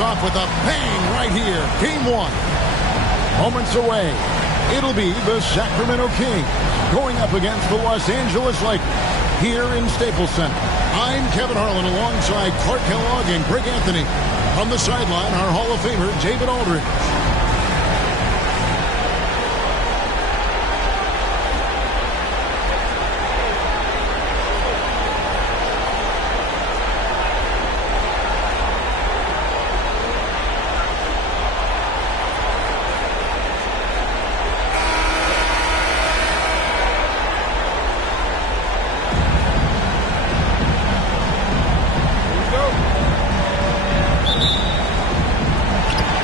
us off with a bang right here. Game 1. Moments away. It'll be the Sacramento Kings going up against the Los Angeles Lakers here in Staples Center. I'm Kevin Harlan alongside Clark Kellogg and Greg Anthony. On the sideline, our Hall of Famer, David Aldridge.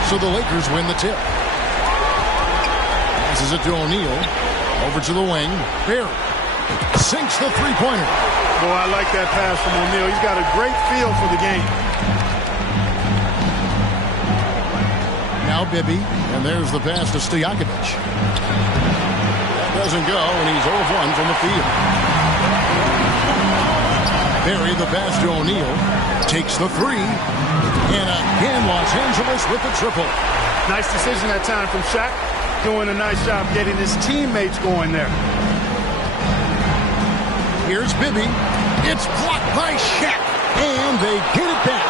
So the Lakers win the tip. Passes it to O'Neal. Over to the wing. Barry sinks the three-pointer. Boy, I like that pass from O'Neal. He's got a great feel for the game. Now Bibby. And there's the pass to Stojakovic. That doesn't go, and he's 0 of 1 from the field. Barry, the pass to O'Neal. Takes the three. And again, Los Angeles with the triple. Nice decision that time from Shaq. Doing a nice job getting his teammates going there. Here's Bibby. It's blocked by Shaq. And they get it back.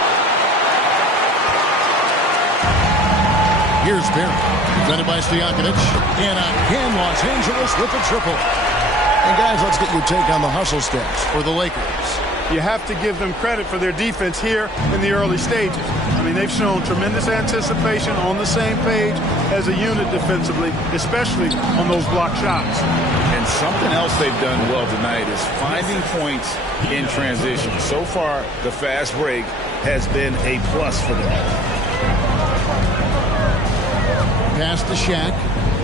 Here's Barry. Defended by Stojakovic. And again, Los Angeles with the triple. And guys, let's get your take on the hustle steps for the Lakers. You have to give them credit for their defense here in the early stages. I mean, they've shown tremendous anticipation, on the same page as a unit defensively, especially on those block shots. And something else they've done well tonight is finding points in transition. So far, the fast break has been a plus for them. Pass to Shaq.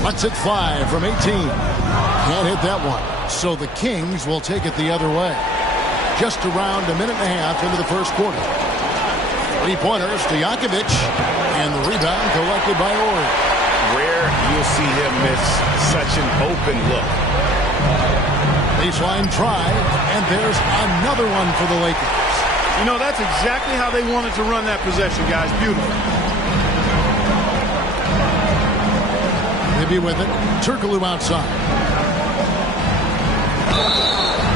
Lets it fly from 18. Can't hit that one. So the Kings will take it the other way. Just around a minute and a half into the first quarter. Three-pointer, Stojakovic, and the rebound collected by Ori. Rare you'll see him miss such an open look. Baseline try, and there's another one for the Lakers. You know, that's exactly how they wanted to run that possession, guys. Beautiful. Maybe with it. Turkoglu outside.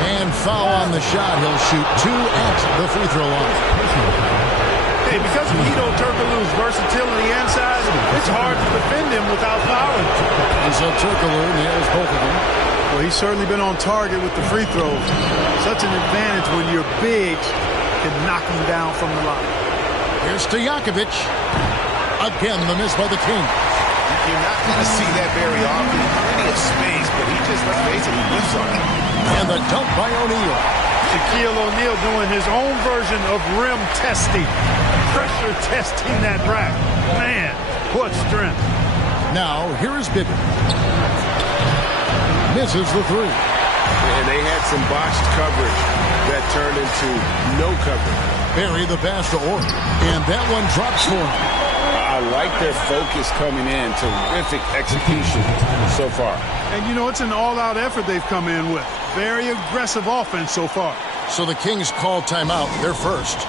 And foul on the shot. He'll shoot 2 at the free throw line. Hey, because of Hedo Turkoglu's versatility and size, it's hard to defend him without fouling. And so Turkoglu nails both of them. Well, he's certainly been on target with the free throws. Such an advantage when your bigs can knock him down from the line. Here's Stojakovic. Again, the miss by the Kings. You're not going to see that very often. Plenty of space, but he just, let's face it, he whiffs on it. And the dunk by O'Neal. Shaquille O'Neal doing his own version of rim testing. Pressure testing that rack. Man, what strength. Now, here is Bibby. Misses the three. And they had some botched coverage that turned into no coverage. Barry the pass to Ori. And that one drops for him. I like their focus coming in. Terrific execution so far. And, you know, it's an all-out effort they've come in with. Very aggressive offense so far. So the Kings call timeout. They're first.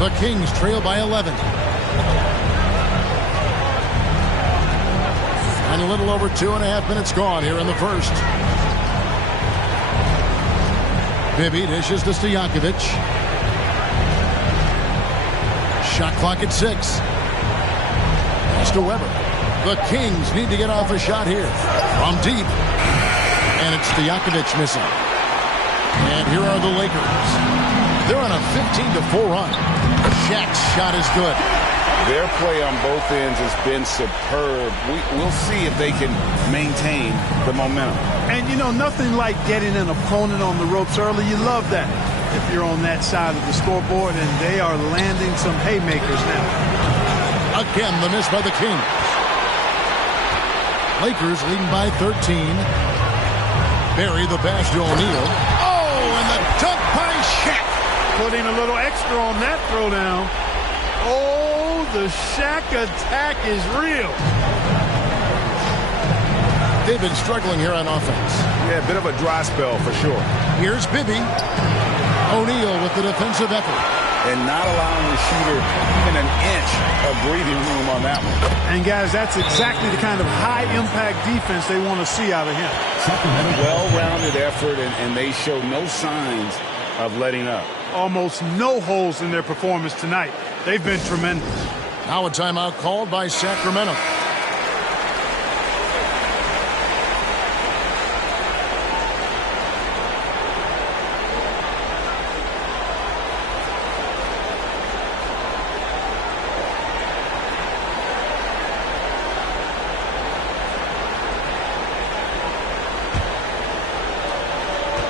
The Kings trail by 11. And a little over 2.5 minutes gone here in the first. Bibby dishes to Stojakovic. Shot clock at 6. Pass to Weber. The Kings need to get off a shot here. From deep. And it's Stojakovic missing. And here are the Lakers. They're on a 15-4 run. Shaq's shot is good. Their play on both ends has been superb. We'll see if they can maintain the momentum. And, you know, nothing like getting an opponent on the ropes early. You love that if you're on that side of the scoreboard, and they are landing some haymakers now. Again, the miss by the Kings. Lakers leading by 13. Barry the pass to O'Neal. Oh, and the dunk by Shaq. Putting a little extra on that throwdown. Oh, the Shaq attack is real. They've been struggling here on offense. Yeah, a bit of a dry spell for sure. Here's Bibby. O'Neal with the defensive effort. And not allowing the shooter even an inch of breathing room on that one. And, guys, that's exactly the kind of high-impact defense they want to see out of him. Well-rounded effort, and they show no signs of letting up. Almost no holes in their performance tonight. They've been tremendous. Now a timeout called by Sacramento.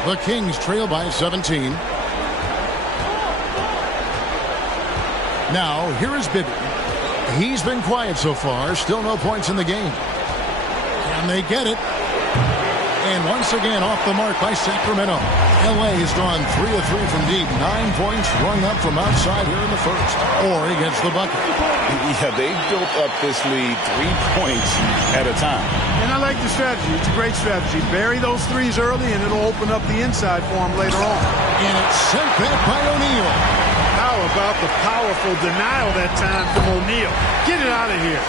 The Kings trail by 17. Now, here is Bibby. He's been quiet so far. Still no points in the game. Can they get it? And once again, off the mark by Sacramento. L.A. has gone 3 of 3 from deep. 9 points rung up from outside here in the first. Ori gets the bucket. Yeah, they've built up this lead 3 points at a time. And I like the strategy. It's a great strategy. Bury those threes early, and it'll open up the inside for them later on. And it's sent back by O'Neal. How about the powerful denial that time from O'Neal? Get it out of here.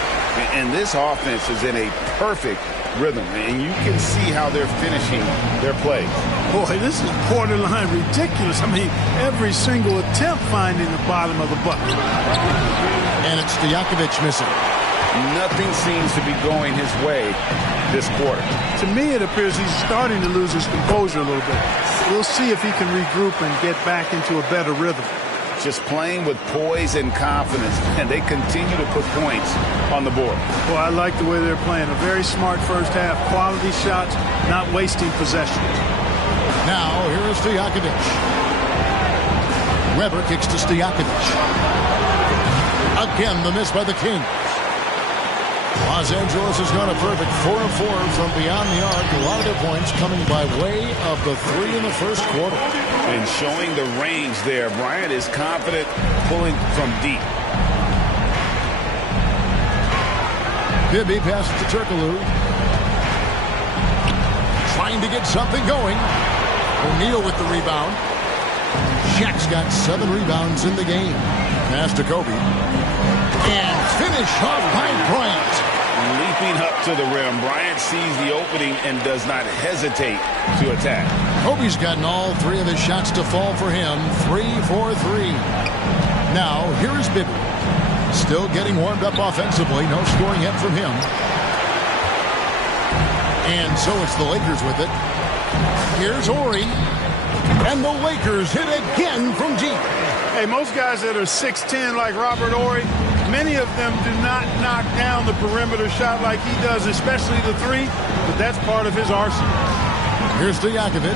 And this offense is in a perfect rhythm, and you can see how they're finishing their play. Boy, this is borderline ridiculous. I mean, every single attempt finding the bottom of the bucket. And it's Stojakovic missing. Nothing seems to be going his way this quarter. To me, it appears he's starting to lose his composure a little bit. We'll see if he can regroup and get back into a better rhythm. Just playing with poise and confidence, and they continue to put points on the board. Well, I like the way they're playing. A very smart first half. Quality shots, not wasting possession. Now, here is Stojakovic. Weber kicks to Stojakovic. Again, the miss by the Kings. Los Angeles has gone a perfect 4 of 4 from beyond the arc. A lot of their points coming by way of the 3 in the first quarter. And showing the range there. Bryant is confident pulling from deep. Bibby passes to Turkoglu. Trying to get something going. O'Neal with the rebound. Shaq's got 7 rebounds in the game. Pass to Kobe. And finish off by Bryant. Leaping up to the rim. Bryant sees the opening and does not hesitate to attack. Kobe's gotten all 3 of his shots to fall for him. 3 for 3. Now, here is Bibby. Still getting warmed up offensively. No scoring yet from him. And so it's the Lakers with it. Here's Ori. And the Lakers hit again from deep. Hey, most guys that are 6'10", like Robert Ori, many of them do not knock down the perimeter shot like he does, especially the 3, but that's part of his arsenal. Here's Stojakovic.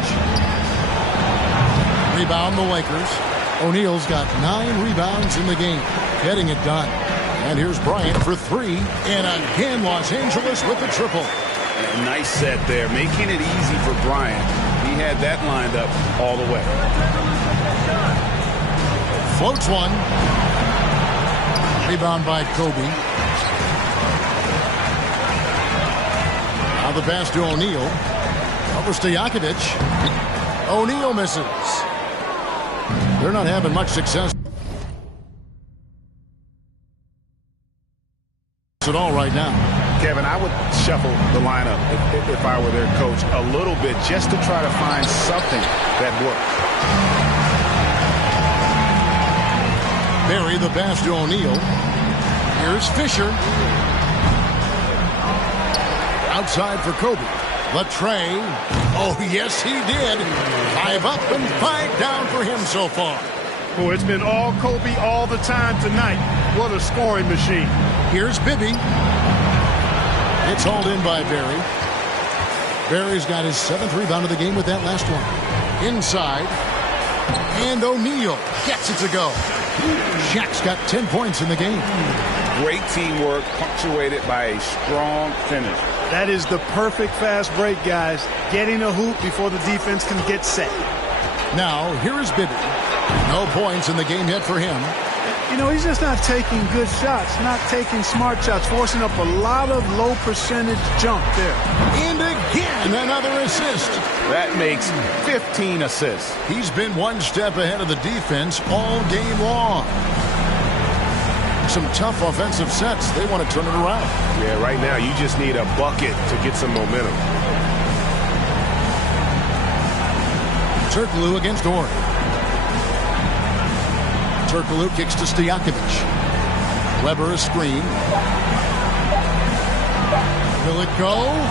Rebound the Lakers. O'Neal's got 9 rebounds in the game. Getting it done. And here's Bryant for 3. And again, Los Angeles with the triple. A nice set there, making it easy for Bryant. He had that lined up all the way. Floats one. Rebound by Kobe. Now the pass to O'Neal. Over Stojakovic. O'Neal misses. They're not having much success at all right now. Kevin, I would shuffle the lineup if I were their coach a little bit just to try to find something that works. Barry the pass to O'Neal. Here's Fisher. Outside for Kobe. The tray. Oh, yes, he did. 5 up and 5 down for him so far. Boy, it's been all Kobe all the time tonight. What a scoring machine. Here's Bibby. It's hauled in by Barry. Barry's got his 7th rebound of the game with that last one. Inside. And O'Neal gets it to go. Shaq's got 10 points in the game. Great teamwork punctuated by a strong finish. That is the perfect fast break, guys. Getting a hoop before the defense can get set. Now, here is Bibby. No points in the game yet for him. You know, he's just not taking good shots, not taking smart shots, forcing up a lot of low percentage jump there. And again, another assist. That makes 15 assists. He's been one step ahead of the defense all game long. Some tough offensive sets. They want to turn it around. Yeah, right now you just need a bucket to get some momentum. Turkoglu against Ori. Turkoglu kicks to Stojakovic. Weber a screen. Will it go?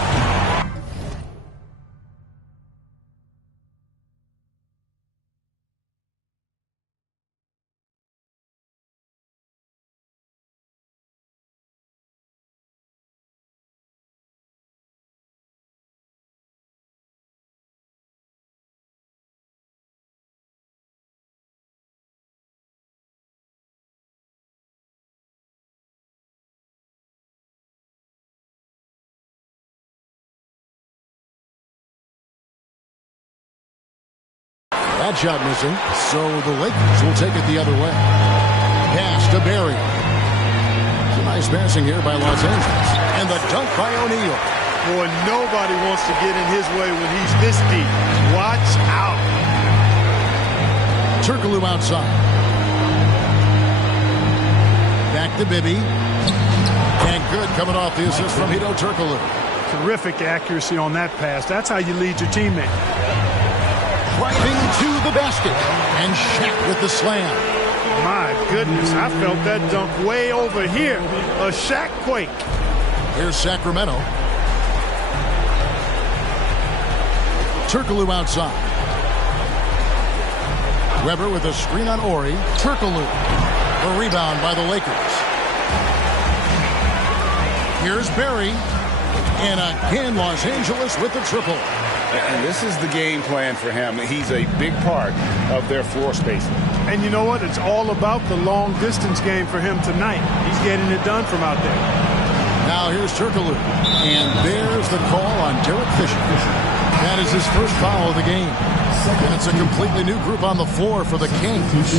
That shot missing, so the Lakers will take it the other way. Pass to Barry. It's a nice passing here by Los Angeles. And the dunk by O'Neal. Boy, nobody wants to get in his way when he's this deep. Watch out. Turkoglu outside. Back to Bibby. And good coming off the assist from Hedo Turkoglu. Terrific accuracy on that pass. That's how you lead your teammate. Driving to the basket. And Shaq with the slam. My goodness, I felt that dunk way over here. A Shaq quake. Here's Sacramento. Turkoglu outside. Weber with a screen on Ori. Turkoglu. A rebound by the Lakers. Here's Barry. And again, Los Angeles with the triple. And this is the game plan for him. He's a big part of their floor spacing. And you know what? It's all about the long distance game for him tonight. He's getting it done from out there. Now here's Turkoglu. And there's the call on Derek Fisher. That is his first foul of the game. And it's a completely new group on the floor for the Kings.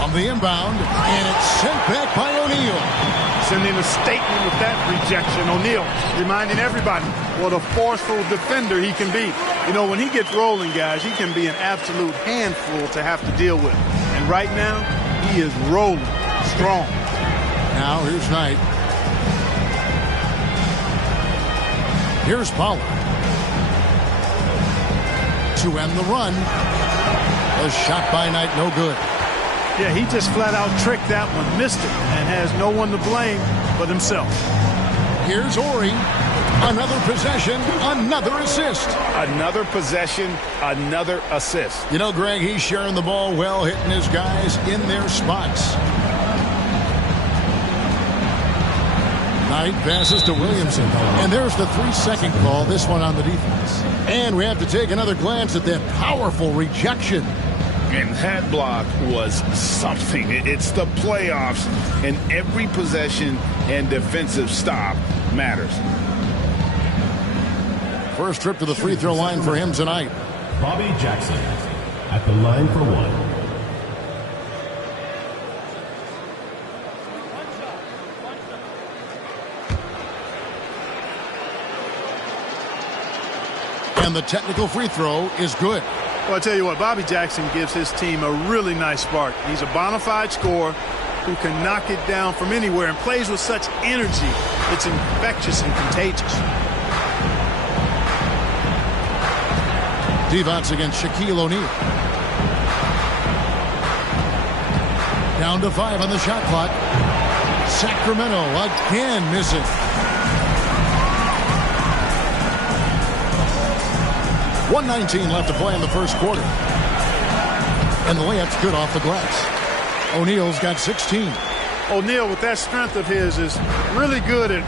On the inbound, and it's sent back by O'Neal. Sending a statement with that rejection. O'Neal reminding everybody what a forceful defender he can be. You know, when he gets rolling, guys, he can be an absolute handful to have to deal with. And right now, he is rolling strong. Now, here's Knight. Here's Pollard. To end the run. A shot by Knight, no good. Yeah, he just flat out tricked that one, missed it, and has no one to blame but himself. Here's Ori. Another possession, another assist. Another possession, another assist. You know, Greg, he's sharing the ball well, hitting his guys in their spots. Knight passes to Williamson. And there's the 3-second call, this one on the defense. And we have to take another glance at that powerful rejection. And that block was something. It's the playoffs, and every possession and defensive stop matters. First trip to the free throw line for him tonight. Bobby Jackson at the line for one. And the technical free throw is good. Well, I tell you what, Bobby Jackson gives his team a really nice spark. He's a bona fide scorer who can knock it down from anywhere and plays with such energy. It's infectious and contagious. Divac against Shaquille O'Neal. Down to 5 on the shot clock. Sacramento again missing. .119 left to play in the first quarter. And the layup's good off the glass. O'Neal's got 16. O'Neal, with that strength of his, is really good at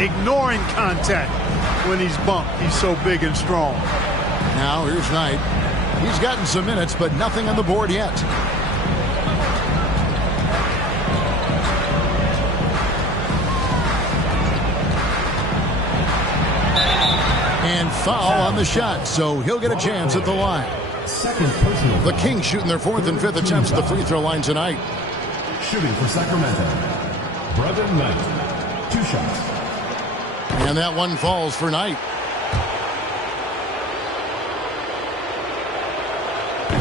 ignoring contact when he's bumped. He's so big and strong. Now here's Knight. He's gotten some minutes, but nothing on the board yet. And foul on the shot, so he'll get a chance at the line. The Kings shooting their 4th and 5th attempts at the free throw line tonight. Shooting for Sacramento, Brother Knight. 2 shots. And that one falls for Knight.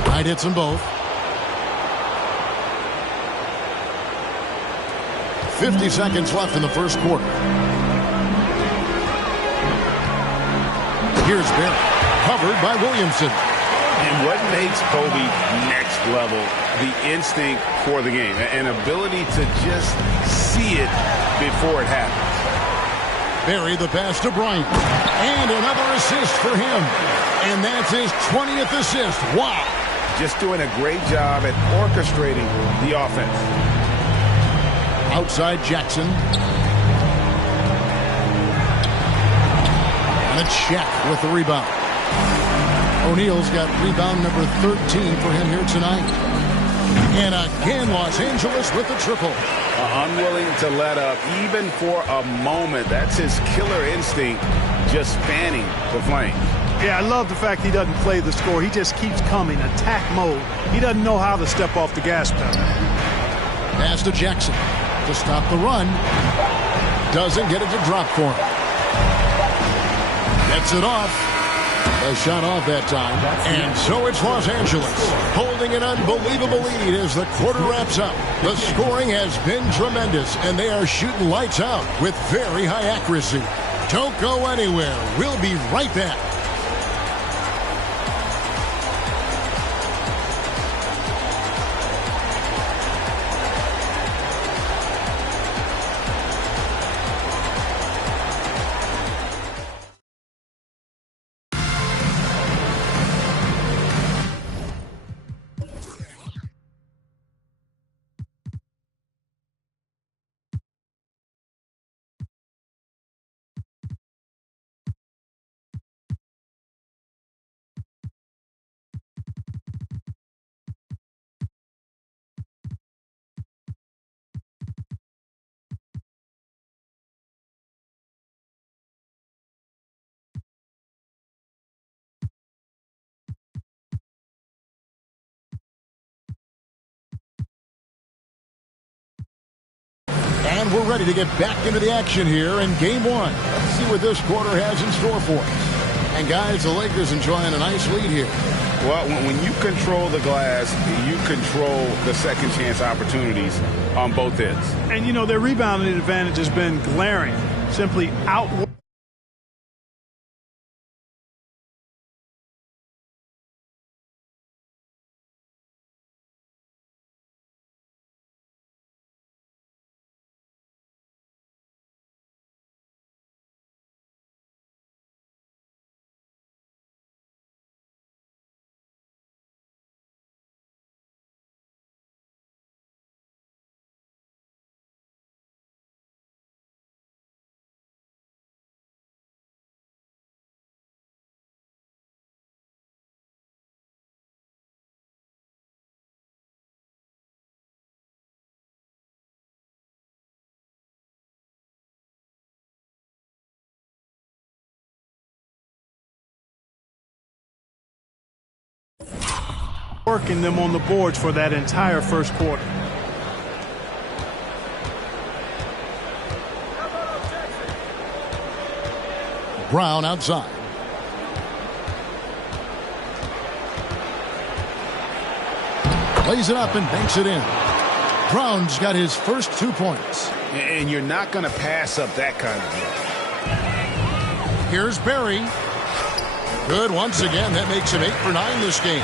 Knight hits them both. 50 seconds left in the first quarter. Here's Barry, covered by Williamson. And what makes Kobe next level, the instinct for the game, an ability to just see it before it happens. Barry the pass to Bryant. And another assist for him. And that's his 20th assist. Wow. Just doing a great job at orchestrating the offense. Outside Jackson. And a check with the rebound. O'Neal's got rebound number 13 for him here tonight. And again, Los Angeles with the triple. Unwilling to let up even for a moment. That's his killer instinct, just fanning the flames. Yeah, I love the fact he doesn't play the score. He just keeps coming, attack mode. He doesn't know how to step off the gas pedal. Pass to Jackson to stop the run. Doesn't get it to drop for him. Gets it off. A shot off that time. And so it's Los Angeles holding an unbelievable lead as the quarter wraps up. The scoring has been tremendous, and they are shooting lights out with very high accuracy. Don't go anywhere. We'll be right back. And we're ready to get back into the action here in game one. Let's see what this quarter has in store for us. And guys, the Lakers enjoying a nice lead here. Well, when you control the glass, you control the second chance opportunities on both ends. And, you know, their rebounding advantage has been glaring. Simply out. Working them on the boards for that entire first quarter. Brown outside. Lays it up and banks it in. Brown's got his first 2 points. And you're not going to pass up that kind of game. Here's Barry. Good once again. That makes him 8 for 9 this game.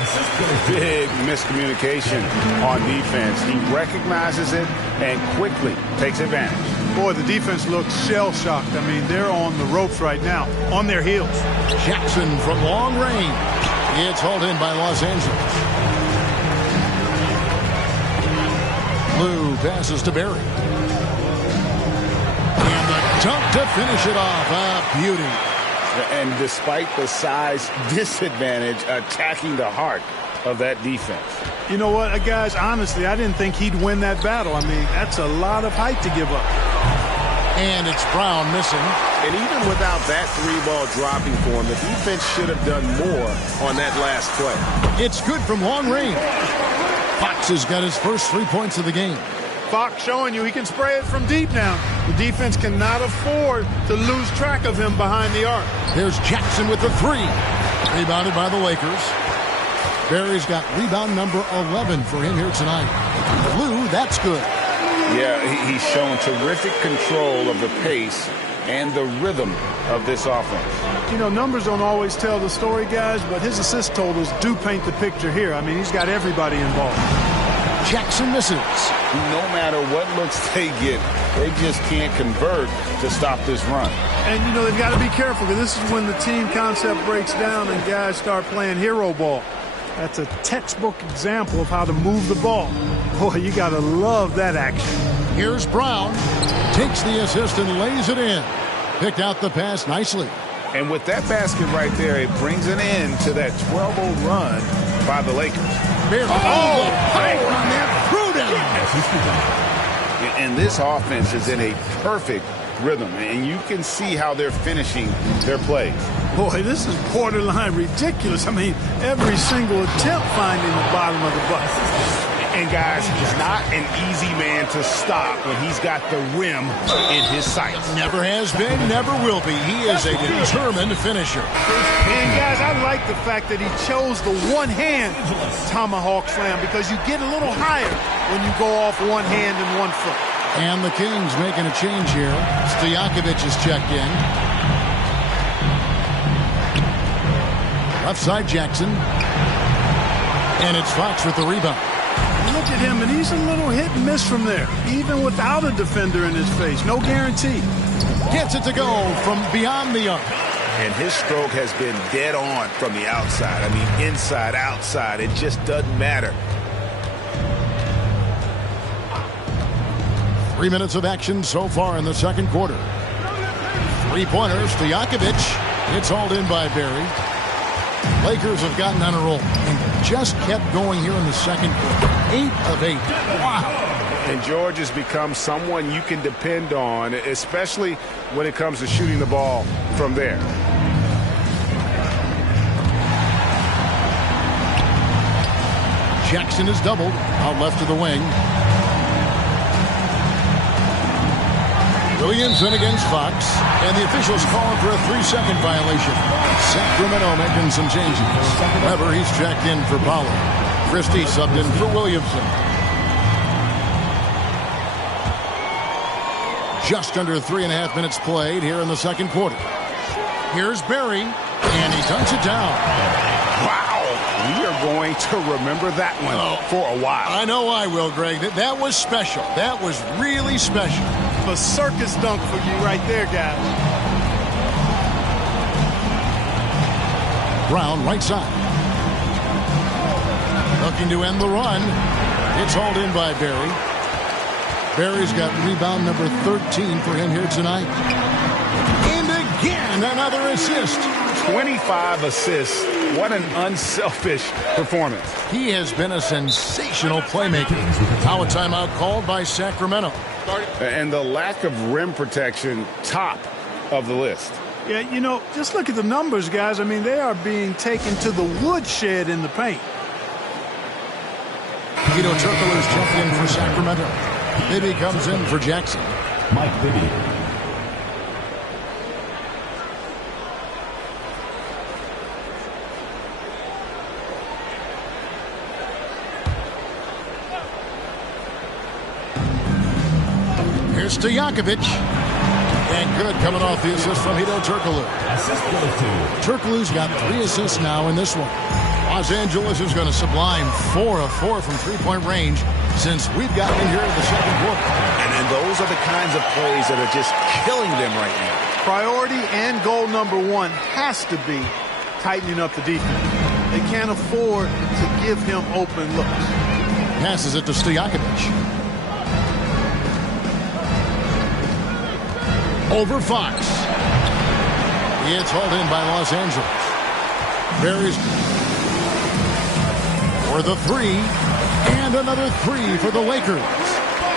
Big miscommunication on defense. He recognizes it and quickly takes advantage. Boy, the defense looks shell-shocked. I mean, they're on the ropes right now, on their heels. Jackson from long range. It's hauled in by Los Angeles. Lou passes to Barry. And the dunk to finish it off. A beauty. And despite the size disadvantage, attacking the heart of that defense. You know what, guys, honestly, I didn't think he'd win that battle. I mean, that's a lot of height to give up. And it's Brown missing. And even without that 3-ball dropping for him, the defense should have done more on that last play. It's good from long range. Fox has got his first 3 points of the game. Fox showing you he can spray it from deep now. The defense cannot afford to lose track of him behind the arc. There's Jackson with the 3. Rebounded by the Lakers. Barry's got rebound number 11 for him here tonight. Lou, that's good. Yeah, he's shown terrific control of the pace and the rhythm of this offense. You know, numbers don't always tell the story, guys, but his assist totals do paint the picture here. I mean, he's got everybody involved. Jackson misses. No matter what looks they get, they just can't convert to stop this run. And, you know, they've got to be careful because this is when the team concept breaks down and guys start playing hero ball. That's a textbook example of how to move the ball. Boy, you got to love that action. Here's Brown. Takes the assist and lays it in. Picked out the pass nicely. And with that basket right there, it brings an end to that 12-0 run by the Lakers. Barry. Oh, the power on that. Prudent. And this offense is in a perfect rhythm, and you can see how they're finishing their plays. Boy, this is borderline ridiculous. I mean, every single attempt finding the bottom of the bucket. And guys, he's not an easy man to stop when he's got the rim in his sights. Never has been, never will be. He is a determined finisher. And guys, I like the fact that he chose the one-hand tomahawk slam because you get a little higher when you go off one hand and one foot. And the Kings making a change here. Stojakovic is checked in. Left side Jackson. And it's Fox with the rebound. Look at him, and he's a little hit and miss from there, even without a defender in his face. No guarantee. Gets it to go from beyond the arc. And his stroke has been dead on from the outside. I mean, inside, outside, it just doesn't matter. 3 minutes of action so far in the second quarter. 3-pointers to Stojakovic. It's hauled in by Barry. Lakers have gotten on a roll and just kept going here in the second quarter. 8 of 8. Wow. And George has become someone you can depend on, especially when it comes to shooting the ball from there. Jackson is doubled out left to the wing. Williamson against Fox, and the officials calling for a 3-second violation. Sacramento making some changes. However, he's checked in for Pollard. Christie subbed in for Williamson. Just under 3.5 minutes played here in the second quarter. Here's Barry, and he dunks it down. Wow. We are going to remember that one for a while. I know I will, Greg. That was special. That was really special. A circus dunk for you right there, guys. Brown, right side. Looking to end the run. It's hauled in by Barry. Barry's got rebound number 13 for him here tonight. And again, another assist. 25 assists. What an unselfish performance. He has been a sensational playmaker. Now a timeout called by Sacramento. And the lack of rim protection, top of the list. Yeah, you know, just look at the numbers, guys. I mean, they are being taken to the woodshed in the paint. Guido Turkle is checked in for Sacramento. Bibby comes in for Jackson. Mike Bibby. Here's Stojakovic. And good coming off the assist from Hedo Turkoglu. Turkoglu's got 3 assists now in this one. Los Angeles is going to sublime 4 of 4 from three-point range since we've gotten in here in the second quarter. And those are the kinds of plays that are just killing them right now. Priority and goal number 1 has to be tightening up the defense. They can't afford to give him open looks. Passes it to Stojakovic. Over Fox. It's hauled in by Los Angeles. Barry's for the 3. And another 3 for the Lakers.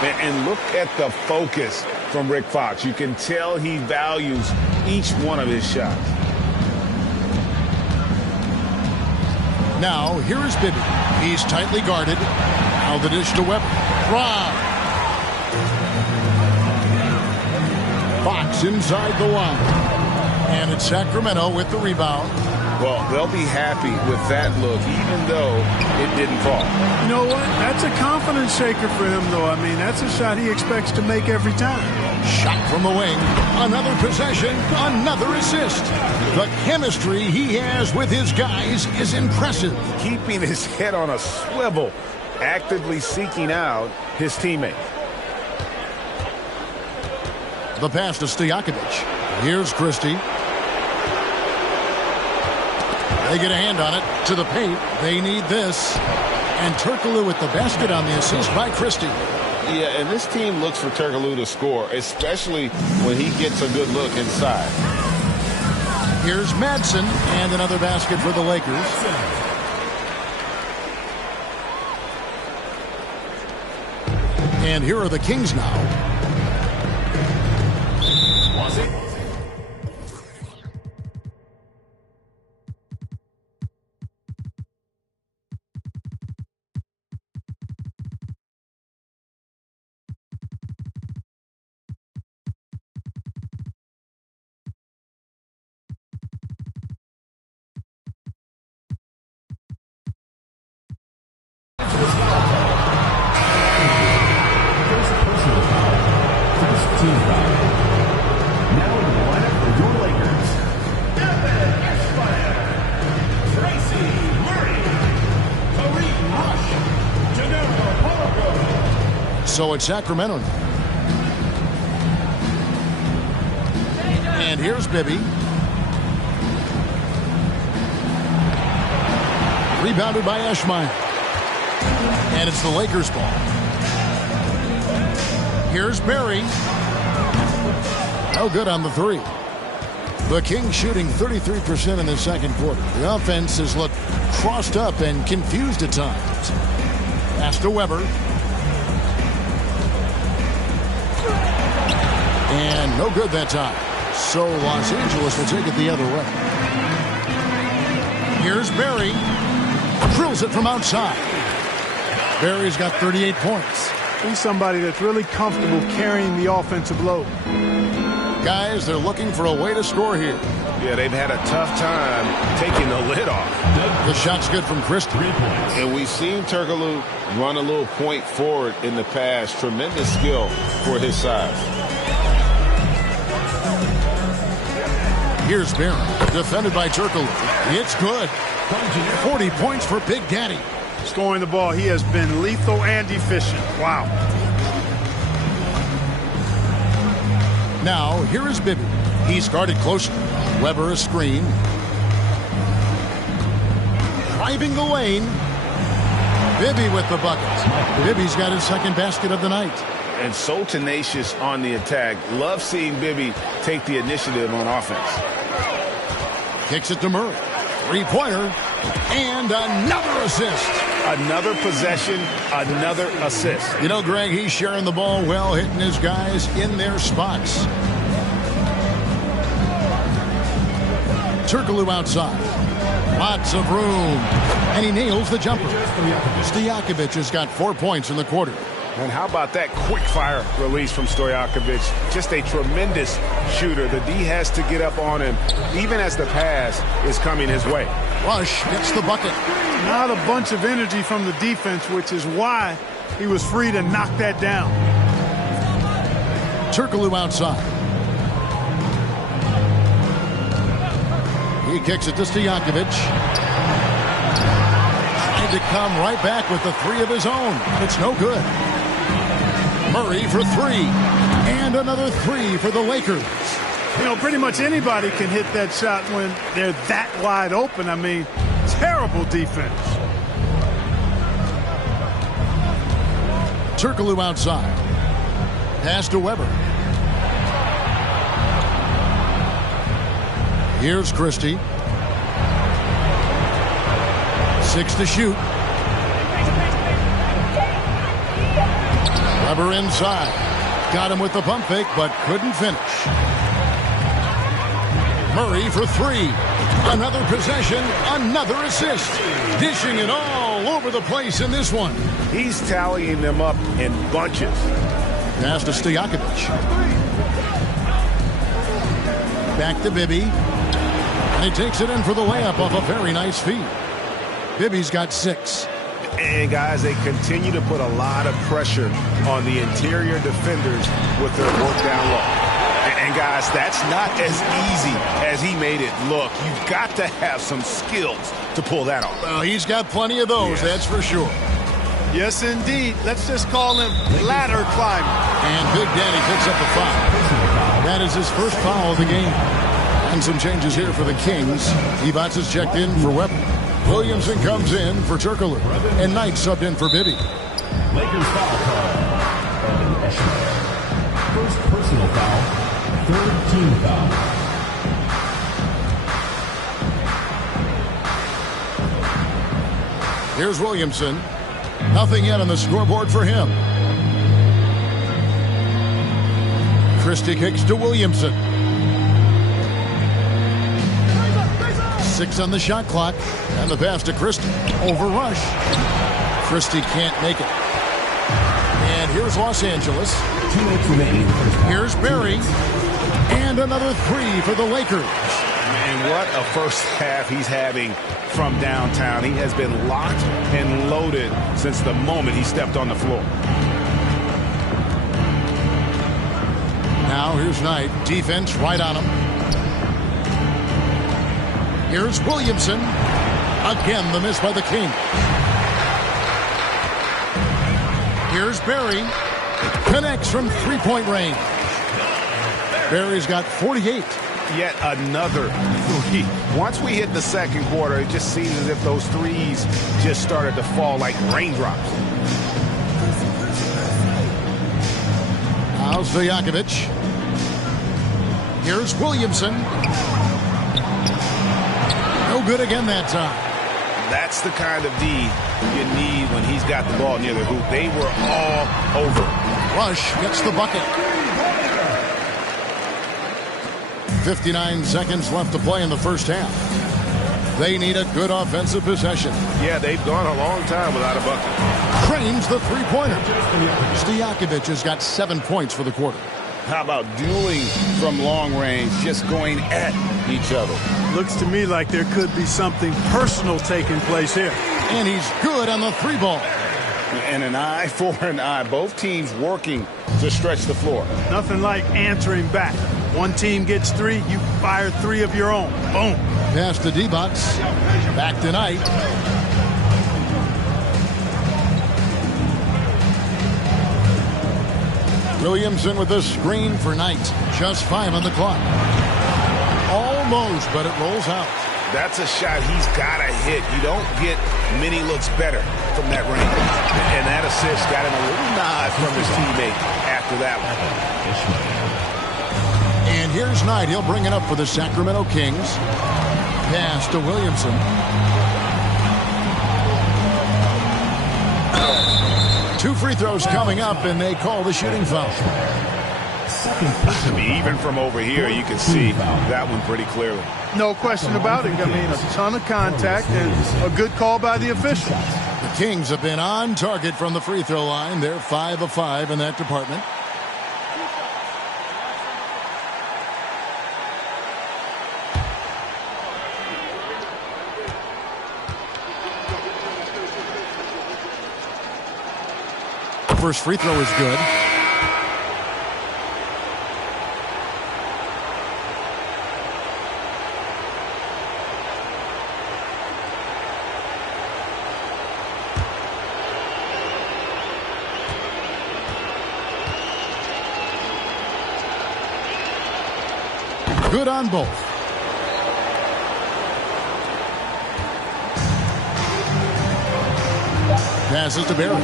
And look at the focus from Rick Fox. You can tell he values each one of his shots. Now, here is Bibby. He's tightly guarded. Now the dish to Webber. Drive. Fox inside the line. And it's Sacramento with the rebound. Well, they'll be happy with that look, even though it didn't fall. You know what? That's a confidence shaker for him, though. I mean, that's a shot he expects to make every time. Shot from the wing. Another possession. Another assist. The chemistry he has with his guys is impressive. Keeping his head on a swivel, actively seeking out his teammate. The pass to Stojakovic. Here's Christie. They get a hand on it to the paint. They need this. And Turkoglu with the basket on the assist by Christie. Yeah, and this team looks for Turkoglu to score, especially when he gets a good look inside. Here's Madsen, and another basket for the Lakers. And here are the Kings now. So it's Sacramento now. And here's Bibby. Rebounded by Eschmeyer. And it's the Lakers' ball. Here's Barry. No good on the 3. The Kings shooting 33% in the second quarter. The offense has looked crossed up and confused at times. Pass to Webber. And no good that time. So Los Angeles will take it the other way. Here's Barry. Drills it from outside. Barry's got 38 points. He's somebody that's really comfortable carrying the offensive load. Guys, they're looking for a way to score here. Yeah, they've had a tough time taking the lid off. The shot's good from Christie. And we've seen Turkoglu run a little point forward in the past. Tremendous skill for his size. Here's Barry, defended by Turkoglu. It's good. 40 points for Big Daddy. Scoring the ball, he has been lethal and efficient. Wow. Now, here is Bibby. He's guarded closely. Webber a screen. Driving the lane. Bibby with the bucket. Bibby's got his second basket of the night. And so tenacious on the attack. Love seeing Bibby take the initiative on offense. Kicks it to Murray. Three-pointer. And another assist. Another possession, another assist. You know, Greg, he's sharing the ball well, hitting his guys in their spots. Turkoglu outside. Lots of room. And he nails the jumper. Stojakovic has got 4 points in the quarter. And how about that quick-fire release from Stojakovic? Just a tremendous shooter. The D has to get up on him, even as the pass is coming his way. Rush gets the bucket. Not a bunch of energy from the defense, which is why he was free to knock that down. Turkoglu outside. He kicks it to Stojakovic. Trying to come right back with the three of his own. It's no good. Murray for three. And another three for the Lakers. You know, pretty much anybody can hit that shot when they're that wide open. I mean, terrible defense. Turkoglu outside. Pass to Weber. Here's Christie. 6 to shoot. Weber inside. Got him with the pump fake, but couldn't finish. Murray for three. Another possession, another assist. Dishing it all over the place in this one. He's tallying them up in bunches. Pass to Stojakovic. Back to Bibby. And he takes it in for the layup off a very nice feed. Bibby's got 6. And, guys, they continue to put a lot of pressure on the interior defenders with their work down low. And, guys, that's not as easy as he made it look. You've got to have some skills to pull that off. Well, he's got plenty of those, that's for sure. Yes, indeed. Let's just call him ladder climber. And Big Daddy picks up the foul. That is his first foul of the game. And some changes here for the Kings. Evots is checked in for Weber. Williamson comes in for Turkoglu. And Knight subbed in for Bibby. Lakers foul call. First personal foul. Third team foul. Here's Williamson. Nothing yet on the scoreboard for him. Christie kicks to Williamson. 6 on the shot clock. And the pass to Christie. Over rush. Christie can't make it. And here's Los Angeles. 2 minutes remaining. Here's Barry. And another three for the Lakers. And what a first half he's having from downtown. He has been locked and loaded since the moment he stepped on the floor. Now here's Knight. Defense right on him. Here's Williamson. Again, the miss by the King. Here's Barry. Connects from three-point range. Barry's got 48. Yet another three. Once we hit the second quarter, it just seems as if those threes just started to fall like raindrops. Now Stojakovic. Here's Williamson. No good again that time. That's the kind of D you need when he's got the ball near the hoop. They were all over. Rush gets the bucket. 59 seconds left to play in the first half. They need a good offensive possession. Yeah, they've gone a long time without a bucket. Cranes the three-pointer. Stojakovic has got 7 points for the quarter. How about dueling from long range, just going at each other? Looks to me like there could be something personal taking place here. And he's good on the three ball. And an eye for an eye. Both teams working to stretch the floor. Nothing like answering back. One team gets 3, you fire 3 of your own. Boom. Pass to D-Bots. Back to Knight. Williamson with a screen for Knight. Just 5 on the clock. Almost, but it rolls out. That's a shot he's got to hit. You don't get many looks better from that range. And that assist got him a little nod from his teammate after that one. And here's Knight. He'll bring it up for the Sacramento Kings. Pass to Williamson. Two free throws coming up, and they call the shooting foul. I mean, even from over here, you can see that one pretty clearly. No question about it. I mean, a ton of contact and a good call by the officials. The Kings have been on target from the free throw line. They're 5 of 5 in that department. First free throw is good. Good on both. Passes to Barry.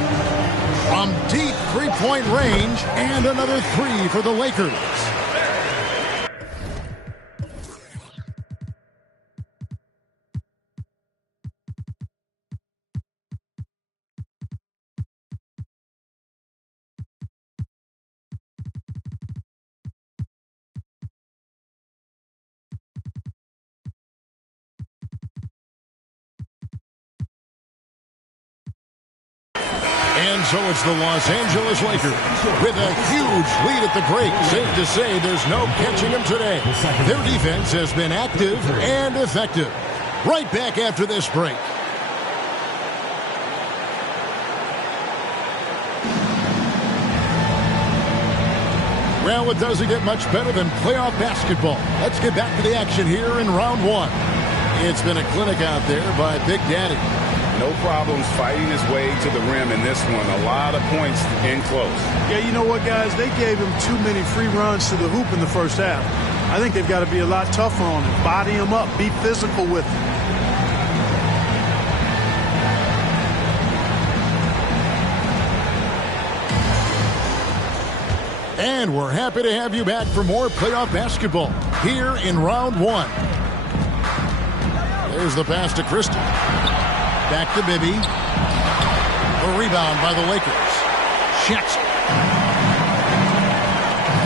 From deep three-point range, and another three for the Lakers. And so it's the Los Angeles Lakers with a huge lead at the break. Safe to say there's no catching them today. Their defense has been active and effective. Right back after this break. Well, it doesn't get much better than playoff basketball. Let's get back to the action here in round one. It's been a clinic out there by Big Daddy. No problems fighting his way to the rim in this one. A lot of points in close. Yeah, you know what, guys? They gave him too many free runs to the hoop in the first half. I think they've got to be a lot tougher on him. Body him up. Be physical with him. And we're happy to have you back for more playoff basketball here in round one. There's the pass to Christie. Back to Bibby. A rebound by the Lakers. Jackson.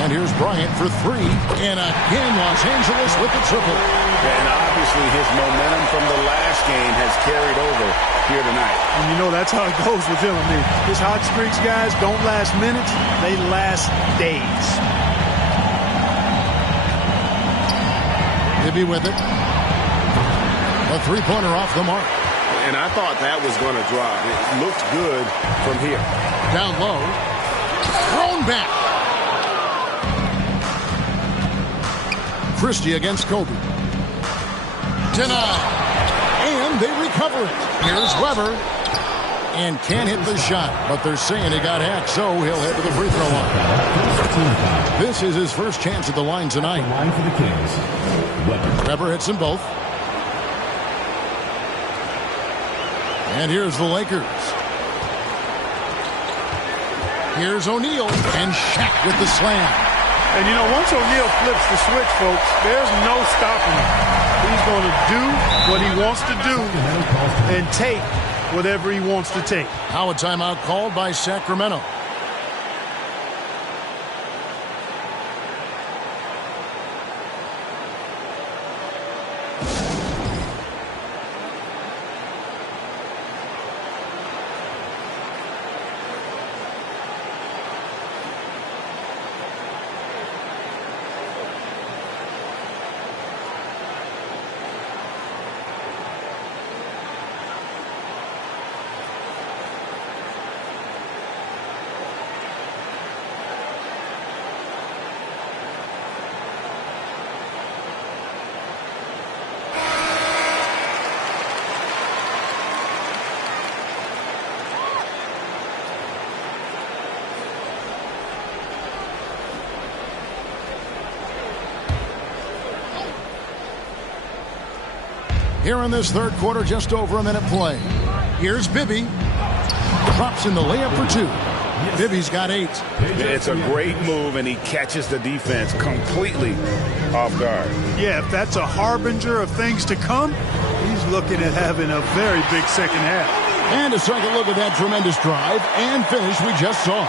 And here's Bryant for three. And again, Los Angeles with the triple. And obviously his momentum from the last game has carried over here tonight. And you know, that's how it goes with him. I mean, his hot streaks, guys, don't last minutes. They last days. Bibby with it. A three-pointer off the mark. And I thought that was going to drop. It looked good from here. Down low. Thrown back. Christie against Kobe. Denied. And they recover it. Here's Weber. And can't hit the shot. But they're saying he got hacked, so he'll head to the free throw line. This is his first chance at the line tonight. Line for the Kings. Weber hits them both. And here's the Lakers. Here's O'Neal and Shaq with the slam. And you know, once O'Neal flips the switch, folks, there's no stopping him. He's going to do what he wants to do and take whatever he wants to take. Now a timeout called by Sacramento. Here in this third quarter, just over a minute play. Here's Bibby. Drops in the layup for two. Bibby's got 8. It's a great move, and he catches the defense completely off guard. Yeah, if that's a harbinger of things to come, he's looking at having a very big second half. And a second look at that tremendous drive and finish we just saw.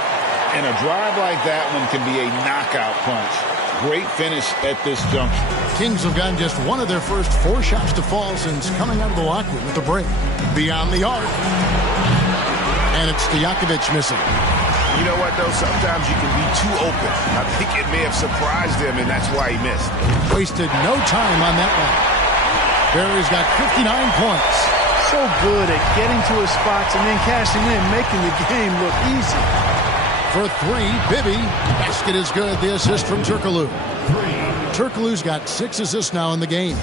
And a drive like that one can be a knockout punch. Great finish at this juncture. Kings have gotten just one of their first 4 shots to fall since coming out of the locker room with the break. Beyond the arc. And it's Stojakovic missing. You know what, though? Sometimes you can be too open. I think it may have surprised him, and that's why he missed. Wasted no time on that one. Barry's got 59 points. So good at getting to his spots and then cashing in, making the game look easy. For 3, Bibby. Basket is good. The assist from Turkoglu. Turkoglu's got 6 assists now in the game.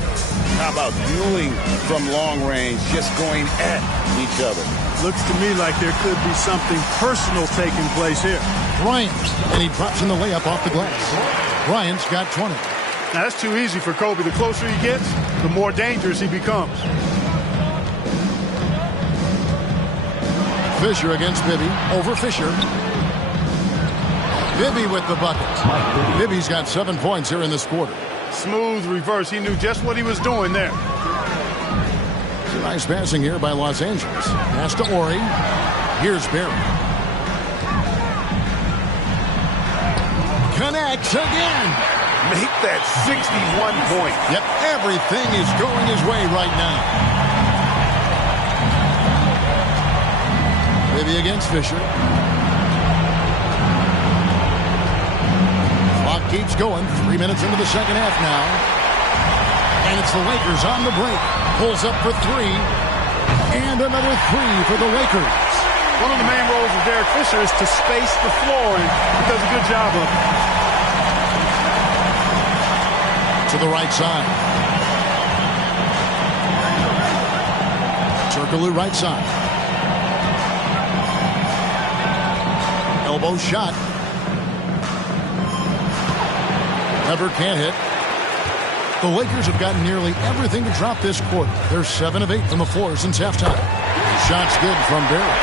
How about dueling from long range, just going at each other? Looks to me like there could be something personal taking place here. Bryant, and he drops in the layup off the glass. Bryant's got 20. Now, that's too easy for Kobe. The closer he gets, the more dangerous he becomes. Fisher against Bibby. Over Fisher. Bibby with the bucket. Bibby's got 7 points here in this quarter. Smooth reverse. He knew just what he was doing there. Nice passing here by Los Angeles. Pass to Ori. Here's Barry. Connects again. Make that 61 point. Yep, everything is going his way right now. Maybe against Fisher. Clock keeps going. 3 minutes into the second half now. And it's the Lakers on the break. Pulls up for three. And another three for the Lakers. One of the main roles of Derek Fisher is to space the floor, and he does a good job of it. To the right side. Turkoglu right side. Elbow shot. Never can't hit. The Lakers have gotten nearly everything to drop this quarter. They're 7 of 8 from the floor since halftime. Shot's good from Barry.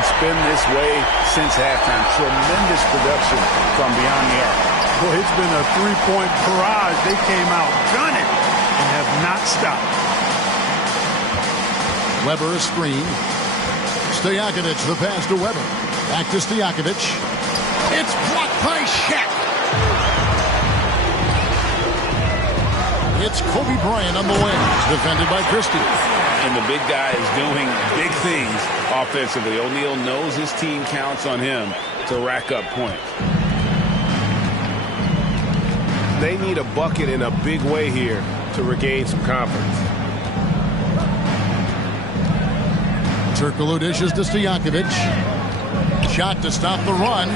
It's been this way since halftime. Tremendous production from beyond the arc. Boy, it's been a three-point barrage. They came out gunning and have not stopped. Weber a screen. Stojakovic the pass to Weber. Back to Stojakovic. It's blocked by Shaq. It's Kobe Bryant on the wing, defended by Christie. And the big guy is doing big things offensively. O'Neal knows his team counts on him to rack up points. They need a bucket in a big way here to regain some confidence. Turkoglu dishes to Stojakovic. Shot to stop the run.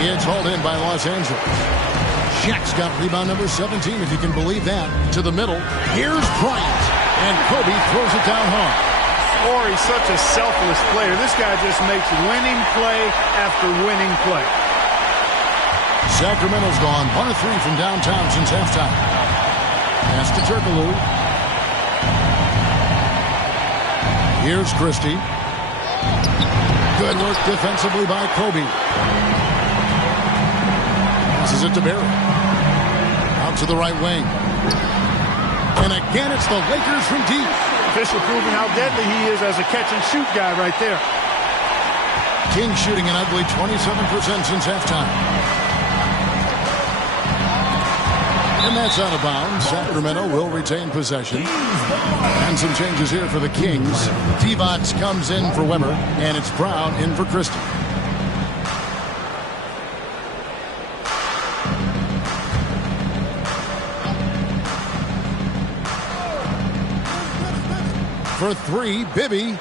It's hauled in by Los Angeles. Shaq's got rebound number 17, if you can believe that. To the middle. Here's Bryant. And Kobe throws it down hard. Ori's such a selfless player. This guy just makes winning play after winning play. Sacramento's gone 1 of 3 from downtown since halftime. Pass to Turkoglu. Here's Christie. Good work defensively by Kobe. Passes it to Barry. Out to the right wing. And again, it's the Lakers from deep. Fisher proving how deadly he is as a catch-and-shoot guy right there. King shooting an ugly 27% since halftime. And that's out of bounds. Sacramento will retain possession. And some changes here for the Kings. Divac comes in for Weber, and it's Brown in for Christie. For three, Bibby.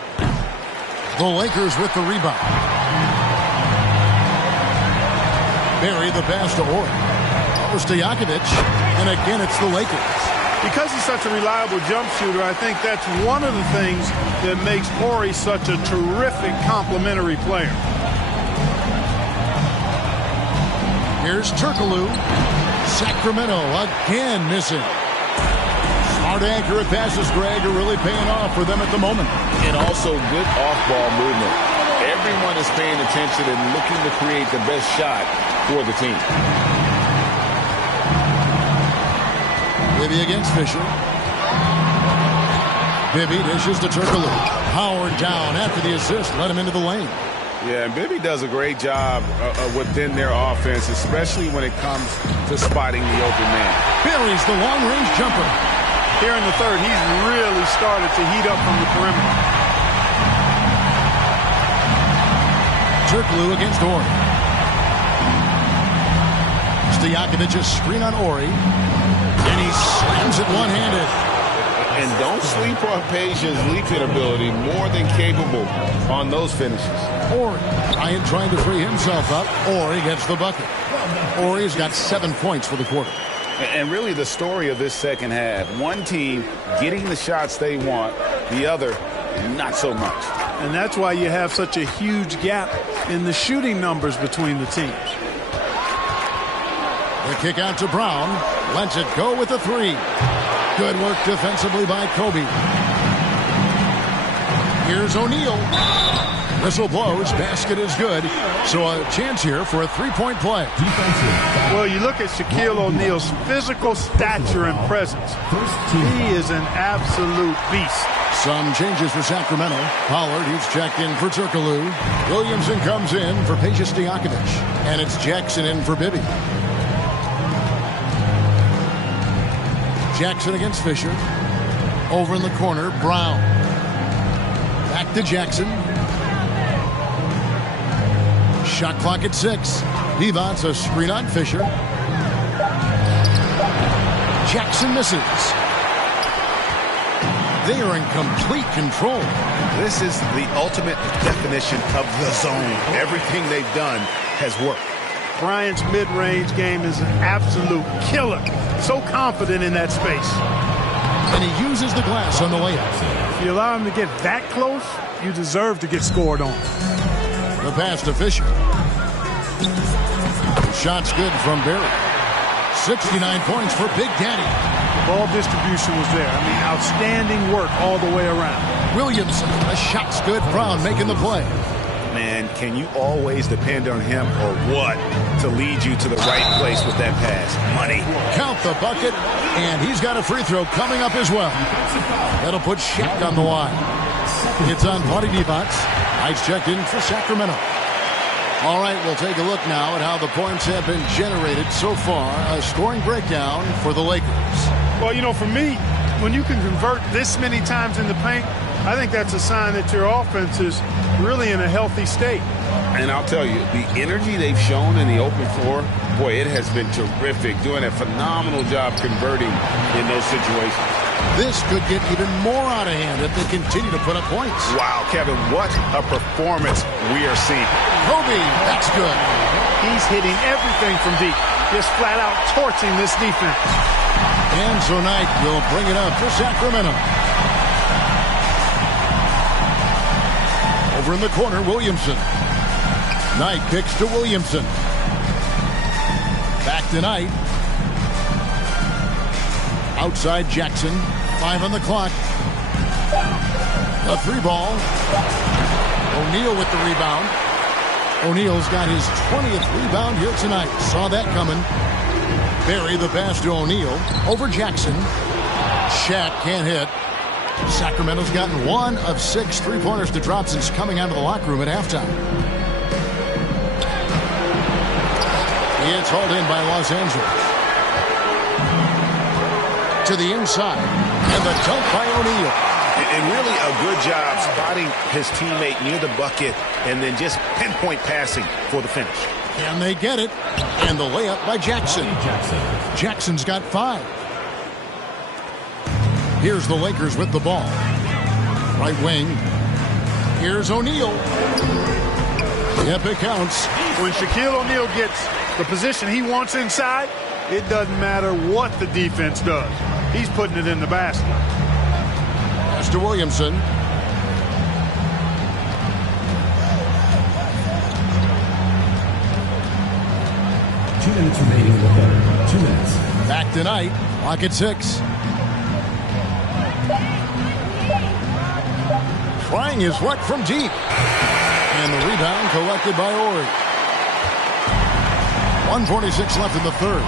The Lakers with the rebound. Barry the pass to Ori. Over Stojakovic. And again, it's the Lakers. Because he's such a reliable jump shooter, I think that's one of the things that makes Ori such a terrific complementary player. Here's Turkoglu. Sacramento again missing. Smart, accurate passes, Greg, are really paying off for them at the moment. And also good off-ball movement. Everyone is paying attention and looking to create the best shot for the team. Bibby against Fisher. Bibby dishes to Turkoglu. Howard down after the assist. Let him into the lane. Yeah, and Bibby does a great job within their offense, especially when it comes to spotting the open man. Barry's the long-range jumper. Here in the third, he's really started to heat up from the perimeter. Turkoglu against Ori. Stojakovic's screen on Ori. And he slams it one-handed. And don't sleep on Peja's leaping ability. More than capable on those finishes. Ori trying to free himself up. Ori gets the bucket. Ori's got 7 points for the quarter. And really the story of this second half, one team getting the shots they want, the other not so much. And that's why you have such a huge gap in the shooting numbers between the teams. The kick out to Brown. Lets it go with the three. Good work defensively by Kobe. Here's O'Neal. Whistle blows. Basket is good. So a chance here for a three-point play. Well, you look at Shaquille O'Neal's physical stature and presence. He is an absolute beast. Some changes for Sacramento. Pollard, he's checked in for Turkoglu. Williamson comes in for Peja Stojakovic. And it's Jackson in for Bibby. Jackson against Fisher. Over in the corner, Brown. Back to Jackson. Shot clock at 6. Divac a screen on Fisher. Jackson misses. They are in complete control. This is the ultimate definition of the zone. Everything they've done has worked. Bryant's mid-range game is an absolute killer. So confident in that space. And he uses the glass on the layup. If you allow him to get that close, you deserve to get scored on. The pass to Fisher. Shot's good from Barry. 69 points for Big Daddy. Ball distribution was there. I mean, outstanding work all the way around. Williamson, a shot's good. Brown making the play. Man, can you always depend on him or what to lead you to the right place with that pass? Money. Count the bucket, and he's got a free throw coming up as well. That'll put Shaq on the line. It's on Vlade Divac. Nice checked in for Sacramento. All right, we'll take a look now at how the points have been generated so far. A scoring breakdown for the Lakers. Well, you know, for me, when you can convert this many times in the paint, I think that's a sign that your offense is really in a healthy state. And I'll tell you, the energy they've shown in the open floor, boy, it has been terrific. Doing a phenomenal job converting in those situations. This could get even more out of hand if they continue to put up points. Wow, Kevin, what a performance we are seeing. Kobe, that's good. He's hitting everything from deep, just flat out torching this defense. And so Knight will bring it up for Sacramento. Over in the corner, Williamson. Knight kicks to Williamson. Back to Knight. Outside Jackson. 5 on the clock. A 3-ball. O'Neal with the rebound. O'Neal's got his 20th rebound here tonight. Saw that coming. Barry the pass to O'Neal. Over Jackson. Shaq can't hit. Sacramento's gotten 1 of 6 three-pointers to drop since coming out of the locker room at halftime. It's hauled in by Los Angeles. To the inside. And the dunk by O'Neal. And really a good job spotting his teammate near the bucket and then just pinpoint passing for the finish. Can they get it? And the layup by Jackson. Jackson's got 5. Here's the Lakers with the ball. Right wing. Here's O'Neal. Yep, it counts. When Shaquille O'Neal gets the position he wants inside, it doesn't matter what the defense does. He's putting it in the basket. Pass to Williamson. Two minutes remaining in the third. 2 minutes. Back tonight. Clock at 6. Trying his luck from deep. And the rebound collected by Ori. 1:46 left in the third.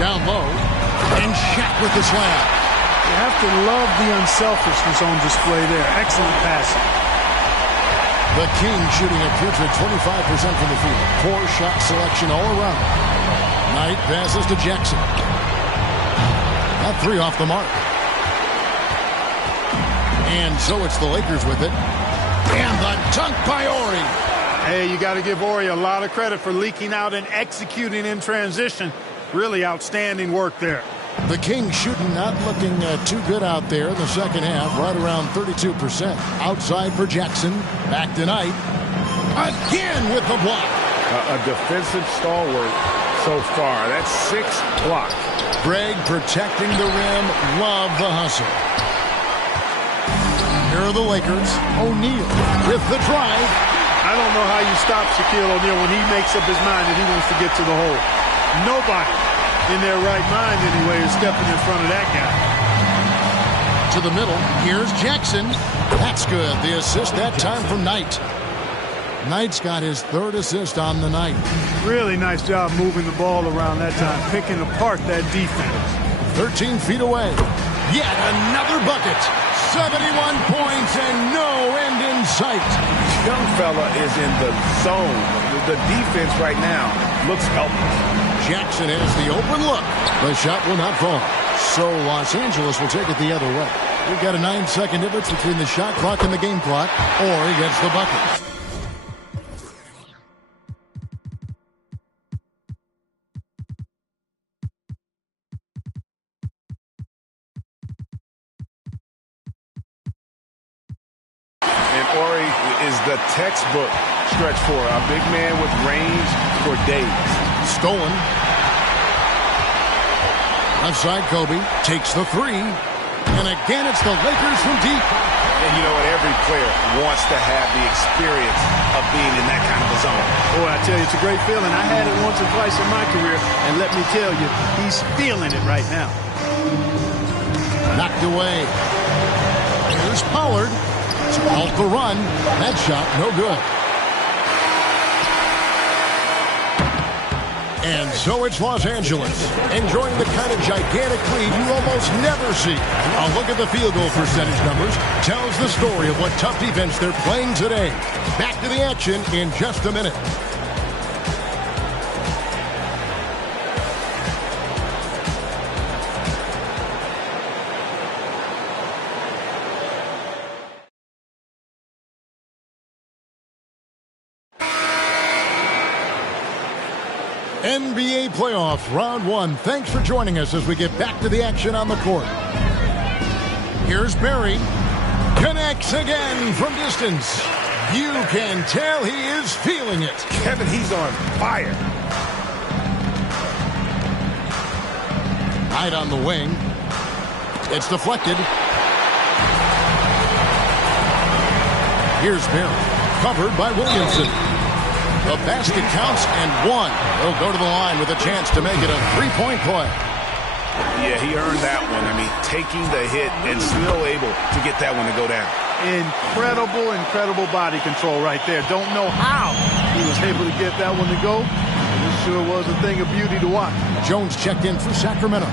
Down low. And Shaq with the slam. You have to love the unselfishness on display there. Excellent passing. The Kings shooting a putrid 25% from the field. Poor shot selection all around. Knight passes to Jackson. That 3 off the mark. And so it's the Lakers with it. And the dunk by Ori. Hey, you got to give Ori a lot of credit for leaking out and executing in transition. Really outstanding work there. The Kings shooting not looking too good out there in the second half. Right around 32%. Outside for Jackson. Back to Knight. Again with the block. A defensive stalwart so far. That's 6 blocks. Greg protecting the rim. Love the hustle. Here are the Lakers. O'Neal with the drive. I don't know how you stop Shaquille O'Neal when he makes up his mind that he wants to get to the hole. Nobody in their right mind anyway is stepping in front of that guy. To the middle. Here's Jackson. That's good. The assist that time from Knight. Knight's got his third assist on the night. Really nice job moving the ball around that time, picking apart that defense. 13 feet away. Yet another bucket. 71 points and no end in sight. Young fella is in the zone. The defense right now looks helpless. Jackson has the open look. The shot will not fall. So Los Angeles will take it the other way. We've got a 9-second difference between the shot clock and the game clock, or he gets the bucket. And Ori is the textbook stretch four. A big man with range for days. Stolen. Left side, Kobe takes the three. And again, it's the Lakers from deep. And you know what? Every player wants to have the experience of being in that kind of a zone. Boy, I tell you, it's a great feeling. I had it once or twice in my career, and let me tell you, he's feeling it right now. Knocked away. Here's Pollard. It's off the run. That shot, no good. And so it's Los Angeles, enjoying the kind of gigantic lead you almost never see. A look at the field goal percentage numbers tells the story of what tough defense they're playing today. Back to the action in just a minute. NBA playoffs, round one. Thanks for joining us as we get back to the action on the court. Here's Barry. Connects again from distance. You can tell he is feeling it. Kevin, he's on fire. Knight on the wing. It's deflected. Here's Barry. Covered by Williamson. The basket counts and one. He'll go to the line with a chance to make it a three-point play. Yeah, he earned that one. I mean, taking the hit and still able to get that one to go down. Incredible body control right there. Don't know how he was able to get that one to go. This sure was a thing of beauty to watch. Jones checked in for Sacramento.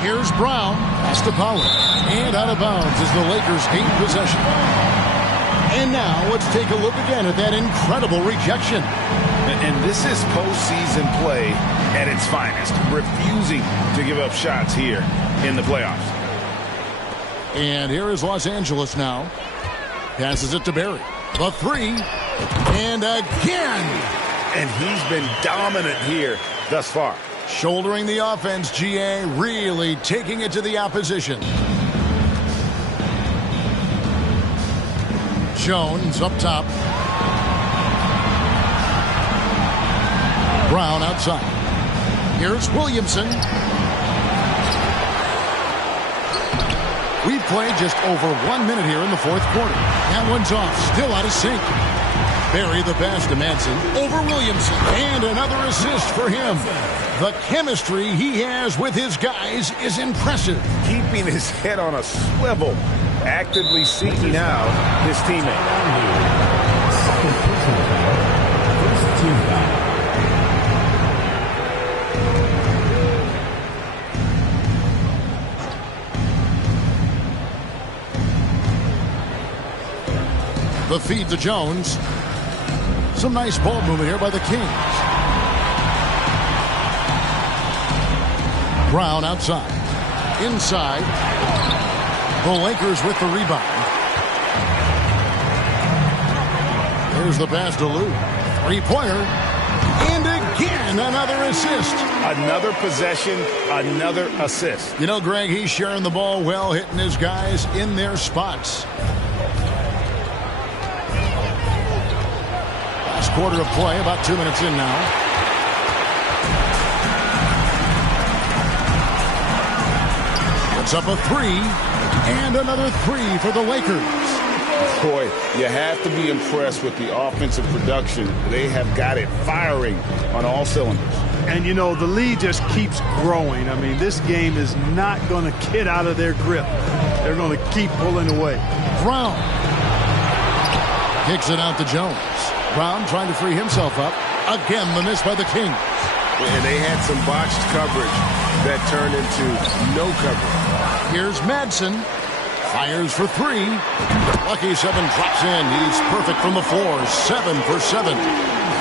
Here's Brown. Pass to Pollard. And out of bounds as the Lakers gain possession. And now let's take a look again at that incredible rejection. And this is postseason play at its finest. Refusing to give up shots here in the playoffs. And here is Los Angeles now. Passes it to Barry. The three. And again. And he's been dominant here thus far. Shouldering the offense, GA. Really taking it to the opposition. Jones up top. Brown outside. Here's Williamson. We've played just over 1 minute here in the fourth quarter. That one's off, still out of sync. Barry the pass to Manson over Williamson. And another assist for him. The chemistry he has with his guys is impressive. Keeping his head on a swivel. Actively seeking out his teammate. The feed to Jones. Some nice ball movement here by the Kings. Brown outside. Inside. The Lakers with the rebound. There's the pass to Lou. Three-pointer. And again, another assist. Another possession, another assist. You know, Greg, he's sharing the ball well, hitting his guys in their spots. Last quarter of play, about 2 minutes in now. Puts up a three. And another three for the Lakers. Boy, you have to be impressed with the offensive production. They have got it firing on all cylinders. And, you know, the lead just keeps growing. I mean, this game is not going to get out of their grip. They're going to keep pulling away. Brown kicks it out to Jones. Brown trying to free himself up. Again, the miss by the Kings. And they had some botched coverage that turned into no coverage. Here's Madsen. Fires for three. Lucky 7 drops in. He's perfect from the floor. 7 for 7.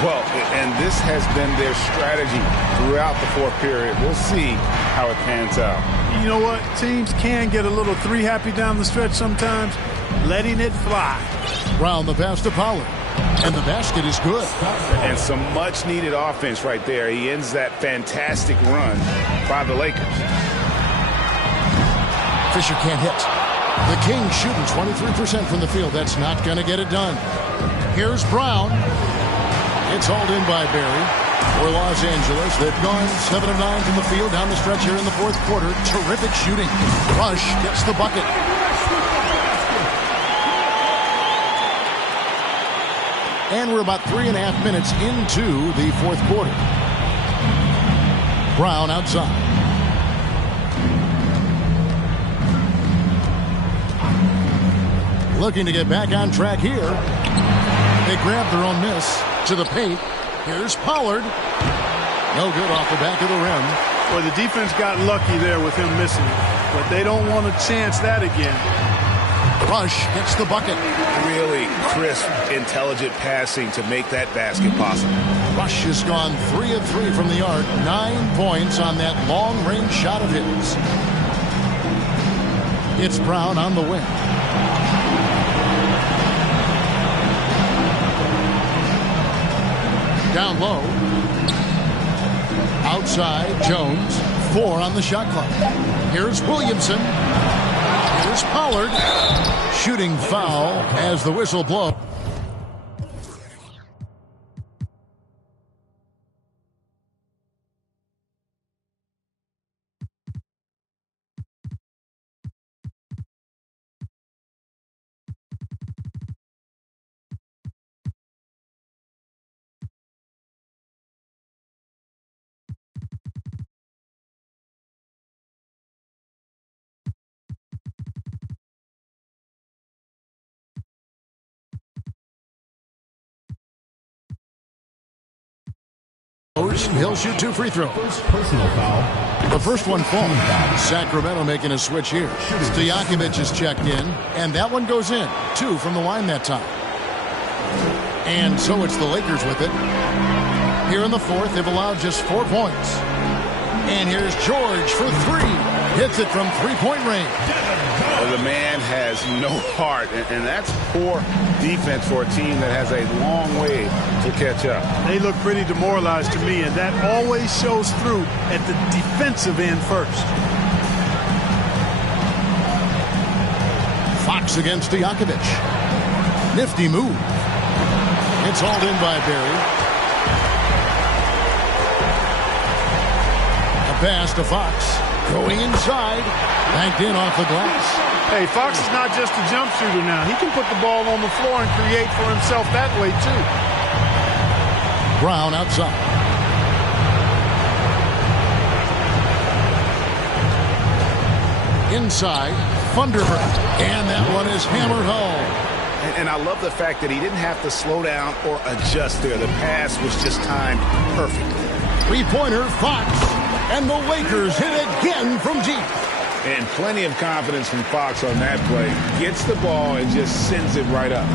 Well, and this has been their strategy throughout the fourth period. We'll see how it pans out. You know what? Teams can get a little three happy down the stretch sometimes. Letting it fly. Brown the pass to Pollard. And the basket is good. And some much-needed offense right there. He ends that fantastic run by the Lakers. Fisher can't hit. The Kings shooting 23% from the field. That's not going to get it done. Here's Brown. It's hauled in by Barry. For Los Angeles, they've gone 7 of 9 from the field down the stretch here in the fourth quarter. Terrific shooting. Rush gets the bucket. And we're about 3.5 minutes into the fourth quarter. Brown outside. Looking to get back on track here. They grab their own miss to the paint. Here's Pollard. No good off the back of the rim. Well, the defense got lucky there with him missing, but they don't want to chance that again. Rush gets the bucket. Really crisp, intelligent passing to make that basket possible. Rush has gone 3 of 3 from the arc. 9 points on that long-range shot of his. It's Brown on the wing. Down low. Outside, Jones. 4 on the shot clock. Here's Williamson. Here's Pollard. Shooting foul as the whistle blows. He'll shoot 2 free throws. Personal foul. The first one falls. Sacramento making a switch here. Stojakovic is checked in, and that one goes in. 2 from the line that time. And so it's the Lakers with it. Here in the fourth, they've allowed just 4 points. And here's George for 3. Hits it from three-point range. The man has no heart, and that's poor defense for a team that has a long way to catch up. They look pretty demoralized to me, and that always shows through at the defensive end first. Fox against Stojakovic. Nifty move. It's hauled in by Barry. A pass to Fox. Going inside. Banked in off the glass. Hey, Fox is not just a jump shooter now. He can put the ball on the floor and create for himself that way, too. Brown outside. Inside, Thunderbird. And that one is hammered home. And I love the fact that he didn't have to slow down or adjust there. The pass was just timed perfectly. Three-pointer, Fox. And the Lakers hit again from deep. And plenty of confidence from Fox on that play. Gets the ball and just sends it right up.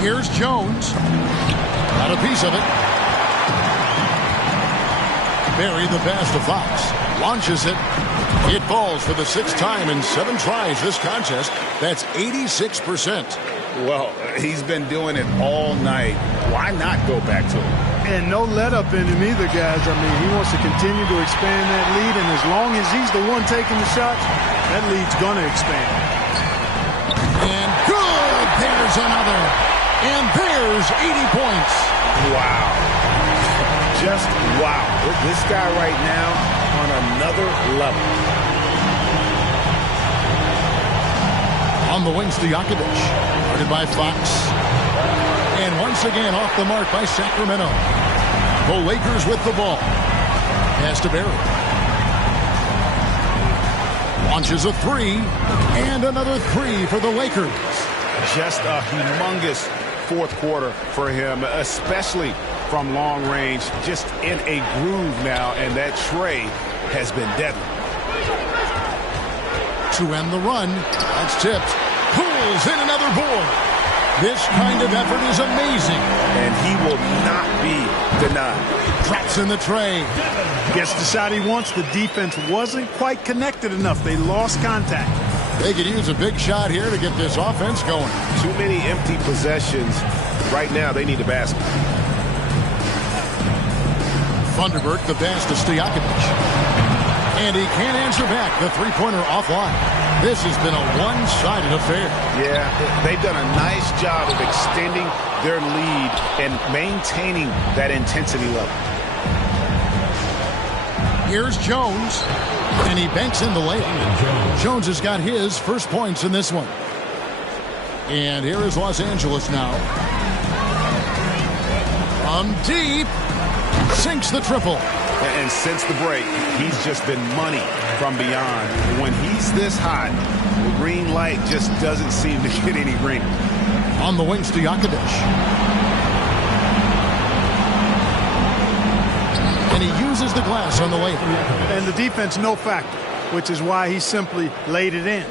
Here's Jones. Got a piece of it. Barry the pass to Fox. Launches it. It falls for the 6th time in 7 tries this contest. That's 86%. Well, he's been doing it all night. Why not go back to him? And no let up in him either, guys. I mean, he wants to continue to expand that lead, and as long as he's the one taking the shots, that lead's going to expand. And good! There's another. And there's 80 points. Wow. Just wow. This guy right now on another level. On the wing, Stojakovic. Guarded by Fox. And once again off the mark by Sacramento. The Lakers with the ball. Pass to Barry. Launches a three. And another three for the Lakers. Just a humongous fourth quarter for him, especially from long range. Just in a groove now, and that tray has been deadly. To end the run, that's tipped. Pulls in another board. This kind of effort is amazing. And he will not be denied. Drops in the tray. Gets the shot he wants. The defense wasn't quite connected enough. They lost contact. They could use a big shot here to get this offense going. Too many empty possessions. Right now, they need a basket. Thunderbird, the pass to Stojakovic. And he can't answer back. The three-pointer offline. This has been a one-sided affair. Yeah, they've done a nice job of extending their lead and maintaining that intensity level. Here's Jones. And he banks in the layup. Jones has got his first points in this one. And here is Los Angeles now. From deep. Sinks the triple. And since the break, he's just been money from beyond. When he's this hot, the green light just doesn't seem to get any greener. On the wings to Stojakovic. And he uses the glass on the layup. And the defense no factor, which is why he simply laid it in.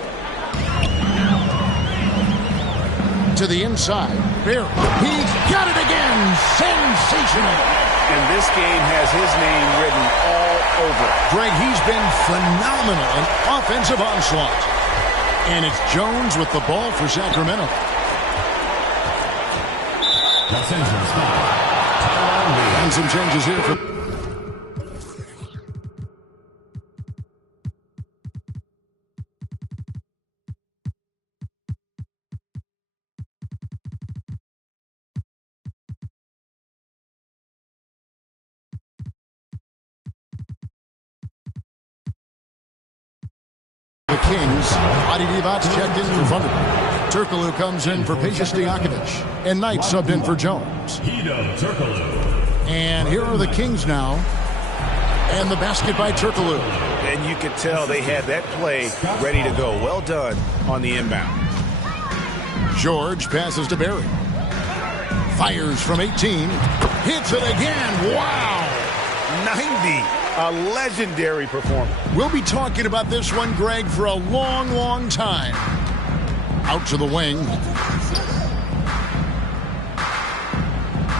To the inside. Barry. He's got it again. Sensational. And this game has his name written all over. Greg, he's been phenomenal in offensive onslaught. And it's Jones with the ball for Sacramento. Los Angeles foul. And some changes here for... The Kings. Adi Divac checked in for Thunderbird. Turkoglu comes in for Peja Stojakovic. And Knight subbed in for Jones. And here are the Kings now. And the basket by Turkoglu. And you could tell they had that play ready to go. Well done on the inbound. George passes to Barry. Fires from 18. Hits it again. Wow. 90. A legendary performance. We'll be talking about this one, Greg, for a long, long time. Out to the wing.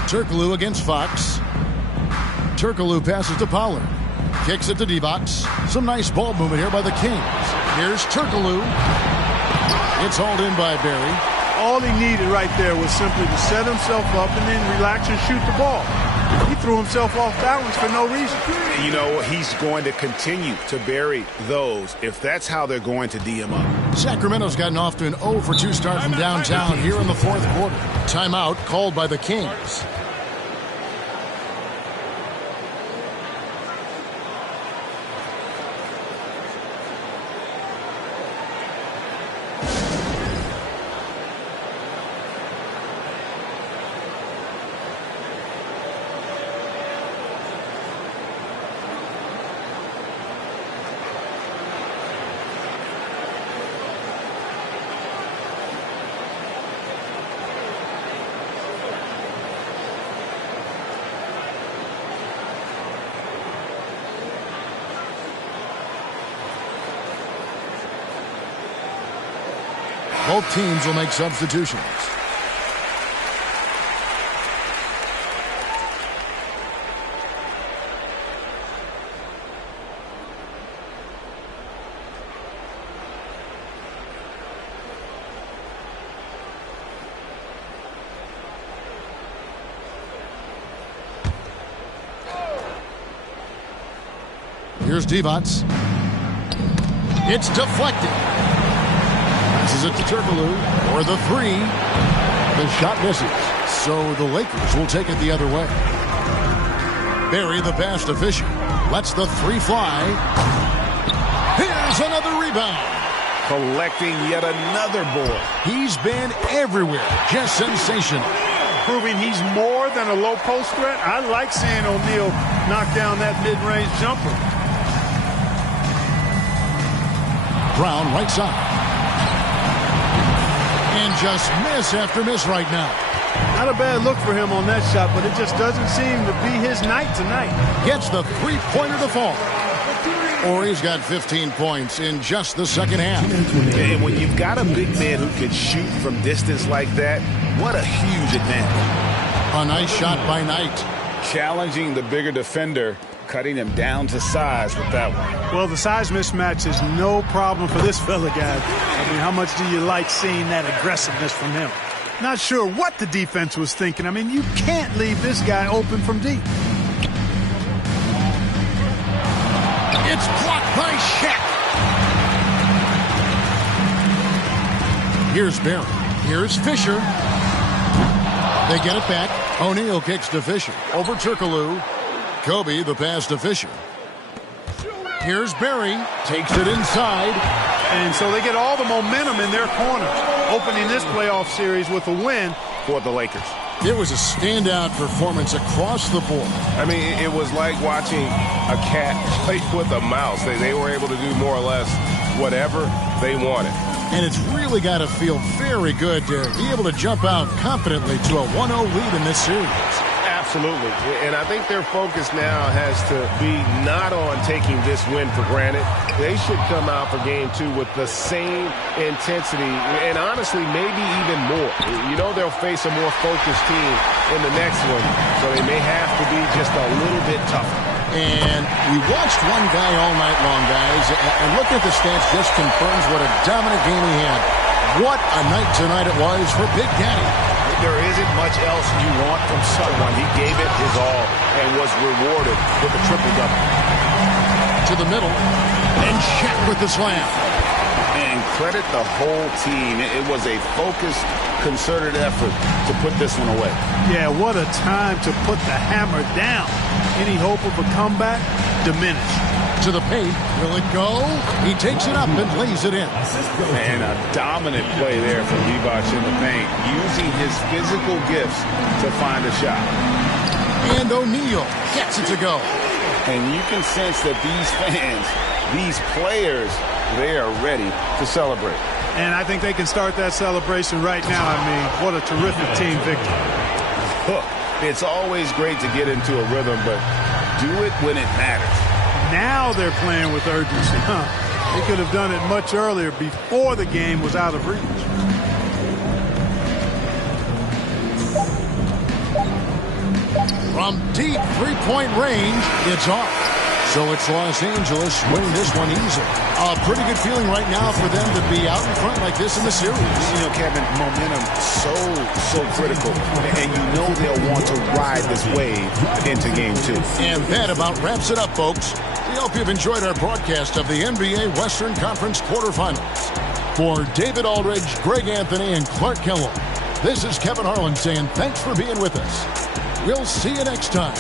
Turkoglu against Fox. Turkoglu passes to Pollard. Kicks it to Divac. Some nice ball movement here by the Kings. Here's Turkoglu. It's hauled in by Barry. All he needed right there was simply to set himself up and then relax and shoot the ball. He threw himself off balance for no reason. You know, he's going to continue to bury those if that's how they're going to D him up. Sacramento's gotten off to an 0 for 2 start from downtown here in the fourth quarter. Timeout called by the Kings. Both teams will make substitutions. Here's Divac. It's deflected. Passes it to Turkoglu for the three. The shot misses. So the Lakers will take it the other way. Barry, the pass to Fisher. Lets the three fly. Here's another rebound. Collecting yet another board. He's been everywhere. Just sensational. proving he's more than a low post threat. I like seeing O'Neal knock down that mid-range jumper. Brown right side. And just miss after miss right now. Not a bad look for him on that shot, but it just doesn't seem to be his night tonight. Gets the three-pointer to fall. Horry's got 15 points in just the second half. And when you've got a big man who can shoot from distance like that, what a huge advantage. A nice shot by Knight. Challenging the bigger defender, cutting him down to size with that one. Well, the size mismatch is no problem for this fella, guys. I mean, how much do you like seeing that aggressiveness from him? Not sure what the defense was thinking. I mean, you can't leave this guy open from deep. It's blocked by Shaq. Here's Barry. Here's Fisher. They get it back. O'Neal kicks to Fisher. Over Turkoglu. Kobe, the pass to Fisher. Here's Barry. Takes it inside. And so they get all the momentum in their corner, opening this playoff series with a win For the Lakers. It was a standout performance across the board. I mean, it was like watching a cat play with a mouse. They were able to do more or less whatever they wanted. And it's really got to feel very good to be able to jump out confidently to a 1-0 lead in this series. Absolutely. And I think their focus now has to be not on taking this win for granted. They should come out for game 2 with the same intensity and honestly maybe even more. You know they'll face a more focused team in the next one, so they may have to be just a little bit tougher. And we watched one guy all night long, guys, and looking at the stats just confirms what a dominant game he had. What a night tonight it was for Big Daddy. There isn't much else you want from someone. He gave it his all and was rewarded with a triple-double. To the middle, and Shaq with the slam. And credit the whole team. It was a focused, concerted effort to put this one away. Yeah, what a time to put the hammer down. Any hope of a comeback? Diminished. To the paint. Will it go? He takes it up and lays it in. And a dominant play there from Divac in the paint, using his physical gifts to find a shot. And O'Neal gets it to go. And you can sense that these fans, these players, they are ready to celebrate. And I think they can start that celebration right now. I mean, what a terrific team victory. Look, it's always great to get into a rhythm, but do it when it matters. Now they're playing with urgency. They could have done it much earlier before the game was out of reach. From deep three-point range, it's off. So it's Los Angeles winning this one easily. A pretty good feeling right now for them to be out in front like this in the series. You know, Kevin, momentum so critical. And you know they'll want to ride this wave into game 2. And that about wraps it up, folks. We hope you've enjoyed our broadcast of the NBA Western Conference quarterfinals. For David Aldridge, Greg Anthony, and Clark Kellogg, this is Kevin Harlan saying thanks for being with us. We'll see you next time.